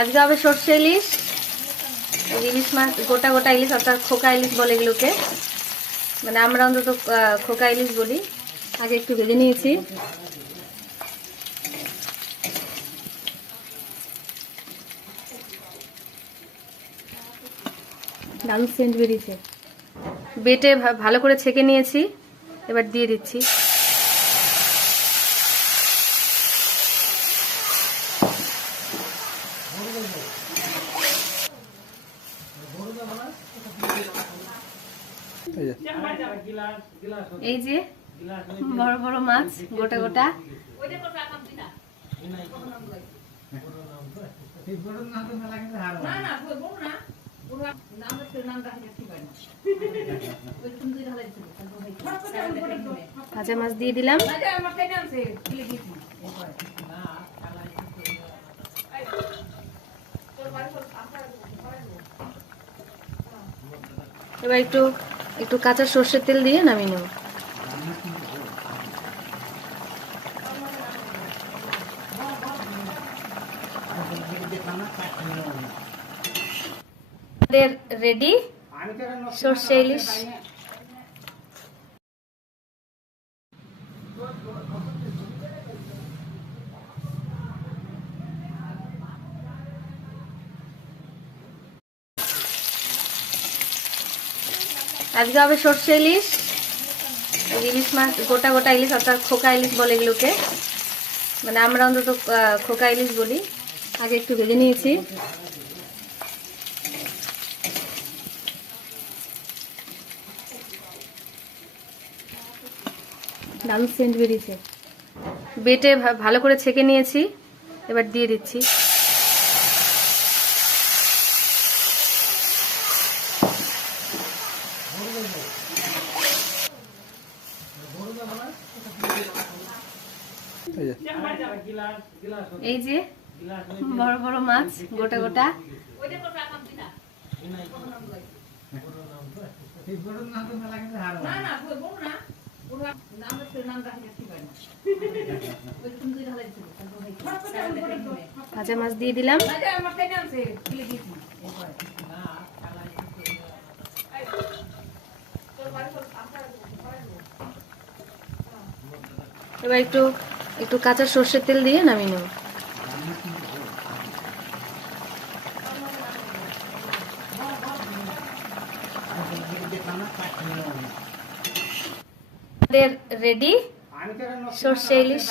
আজকে হবে সর্ষে ইলিশ, ইলিশ মাছ, গোটা গোটা ইলিশ, অর্থাৎ খোকা ইলিশ বলে এগুলোকে, মানে আমরা অন্তত খোকা ইলিশ বলি। আগে একটু ভেজে নিয়েছি। দারুণ সেন্ট বেরিয়েছে। বেটে ভালো করে ছেঁকে নিয়েছি, এবার দিয়ে দিচ্ছি। এই যে বড় বড় মাছ, গোটা গোটা। ভাজা মাছ দিয়ে দিলাম। এবার একটু একটু কাঁচা সর্ষের তেল দিয়ে নামিয়ে নেব। রেডি সর্ষে ইলিশ। আজকে হবে সর্ষে ইলিশ, ইলিশ মাছ, গোটা গোটা ইলিশ, অর্থাৎ খোকা ইলিশ বলে এগুলোকে, মানে আমরা অন্তত খোকা ইলিশ বলি। আগে একটু ভেজে নিয়েছি। দারুণ সেন্ট বেরিয়েছে। বেটে ভালো করে ছেঁকে নিয়েছি, এবার দিয়ে দিচ্ছি। এই যে বড় বড় মাছ, গোটা গোটা। ভাজা মাছ দিয়ে দিলাম। এবার একটু একটু কাঁচা সর্ষের তেল দিয়ে নামিয়ে নেব। রেডি সর্ষে ইলিশ।